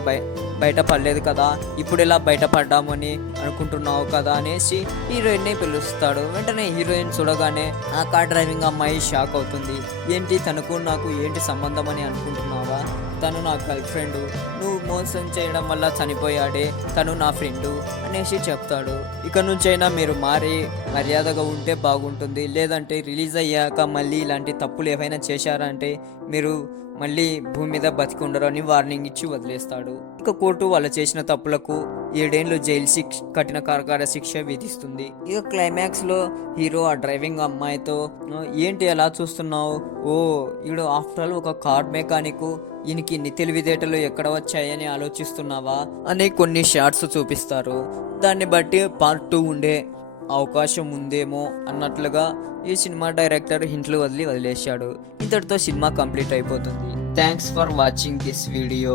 బయట పడలేదు కదా, ఇప్పుడు ఎలా బయటపడ్డామని అనుకుంటున్నావు కదా అనేసి హీరోయిన్ని పిలుస్తాడు. వెంటనే హీరోయిన్ చూడగానే ఆ కార్ డ్రైవింగ్ అమ్మాయి షాక్ అవుతుంది. ఏంటి తనకు నాకు ఏంటి సంబంధం అని అనుకుంటున్నావా, తను నా గర్ల్ ఫ్రెండ్, నువ్వు మోసం చేయడం వల్ల చనిపోయాడే, తను నా ఫ్రెండు అనేసి చెప్తాడు. ఇక నుంచైనా మీరు మారి మర్యాదగా ఉంటే బాగుంటుంది, లేదంటే రిలీజ్ అయ్యాక మళ్ళీ ఇలాంటి తప్పులు ఏవైనా చేశారంటే మీరు మళ్ళీ భూమి మీద బతికి ఉండరు అని వార్నింగ్ ఇచ్చి వదిలేస్తాడు. ఇక కోర్టు వాళ్ళు చేసిన తప్పులకు 7 ఏళ్ళు జైలు శిక్ష, కఠిన కారాగార శిక్ష విధిస్తుంది. ఇక క్లైమాక్స్లో హీరో ఆ డ్రైవింగ్ అమ్మాయితో ఏంటి ఎలా చూస్తున్నావు, ఓ ఈడు ఆఫ్టర్ ఆల్ ఒక కార్ మెకానిక్, ఈయనకి ఇన్ని తెలివితేటలు ఎక్కడ వచ్చాయని ఆలోచిస్తున్నావా అని కొన్ని షార్ట్స్ చూపిస్తారు. దాన్ని బట్టి పార్ట్ 2 ఉండే అవకాశం ఉందేమో అన్నట్లుగా ఈ సినిమా డైరెక్టర్ హింట్లు వదిలేశాడు. ఇంతటితో సినిమా కంప్లీట్ అయిపోతుంది. Thanks for watching this video.